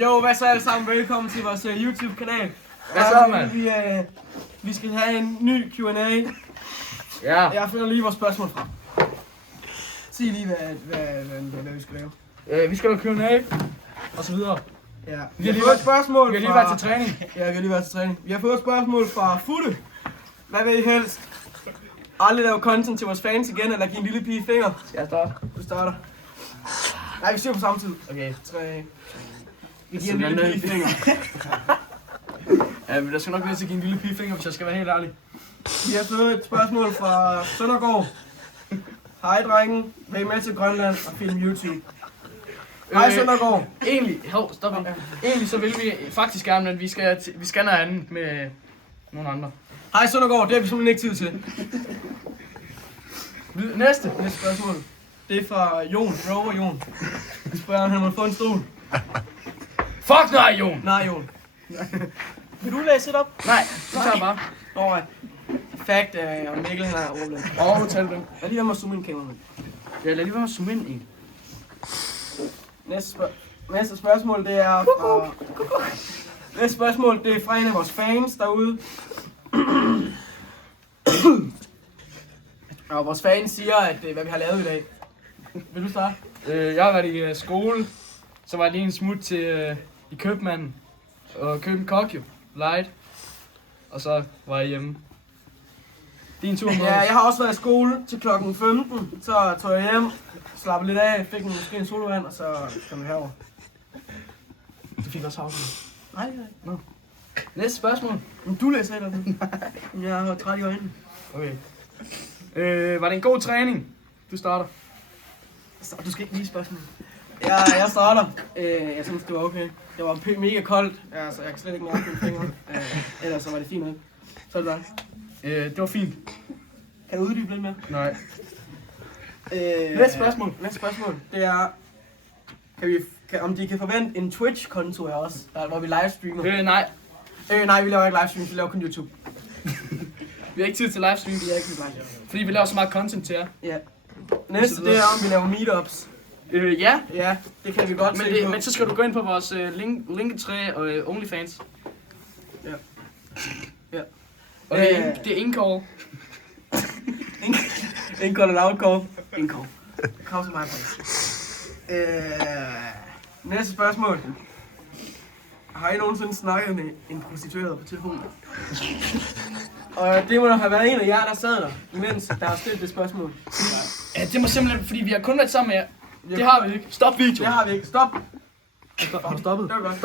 Jo, hvad så alle sammen? Velkommen til vores YouTube-kanal. Hvad så, mand? Vi skal have en ny Q&A. Ja. Jeg finder lige vores spørgsmål frem. Sig lige, hvad vi skal lave. Vi skal lave Q&A og så videre. Ja. Vi har fået et spørgsmål Vi har lige været til træning. Ja, vi har lige været til træning. Vi har fået et spørgsmål fra Futte. Hvad vil I helst? Aldrig lave content til vores fans igen, eller give en lille pige finger? Skal jeg starte? Du starter. Nej, vi siger på samme tid. Okay. 3. Vi giver en lille pige finger. Ja, men der skal nok være til at give en lille pigefinger, hvis jeg skal være helt ærlig. Vi har fået et spørgsmål fra Søndergaard. Hej drenge, vil I med til Grønland og filme YouTube? Hej Søndergaard. Egentlig så vil vi faktisk gerne, men vi skal noget andet med nogle andre. Hej Søndergaard, det har vi simpelthen ikke tid til. Næste spørgsmål. Det er fra Jon, Rover Jon. Vi spørger, om han må få en stol. Fuck nej, Jon! Nej, Jon. Vil du læse det op? Nej, du tager bare. Alright. Fact, om Mikkel han er overblik. Tal dem. Jeg lige med at zoome ind kameraet. Ja, lad lige være med at zoome ind i. Næste spørgsmål, det er fra... Næste spørgsmål, det er fra en af vores fans derude. Og vores fans siger, at hvad vi har lavet i dag. Vil du starte? Jeg har været i skole, så var jeg lige en smut til i købmanden og købte en kokjo, light, og så var jeg hjemme. Din tur, Ja, jeg har også været i skole til klokken 15, så tog jeg hjem, slappede lidt af, fik måske en solvand, og så kom jeg herover. Du fik også havsen. Nej. Nå. Næste spørgsmål. Men du læser heller ikke. Jeg har træt i øjnene. Okay. Var det en god træning? Du starter. Så du skal ikke lige spørgsmål. Ja, jeg starter. Jeg synes, det var okay. Det var mega koldt, så jeg kan slet ikke mærke mine fingre. Ellers så var det fint nok. Så er det dig. Det var fint. Kan du uddybe lidt mere? Nej. Næste spørgsmål, det er... om de kan forvente en Twitch-konto af os, hvor vi livestreamer? Nej. Nej, vi laver ikke livestream, vi laver kun YouTube. Vi har ikke tid til livestream. Vi er ikke livestream. Fordi vi laver så meget content til jer. Ja. Næste, det er om vi laver meetups. Ja. Ja, det kan vi godt se på. Men så skal du gå ind på vores linketræ og OnlyFans. Ja. Og det er Incall. Incall eller Outcall? Incall. Kom så meget på det. Næste spørgsmål. Har I nogensinde snakket med en prostitueret på telefonen? Og det må da have været en af jer, der sad der, imens der har stillet det spørgsmål. Ja, det må simpelthen, fordi vi har kun været sammen med jer. Det har vi ikke. Stop video. Det har vi ikke. Stop. Har du stoppet? Det var godt. Stop.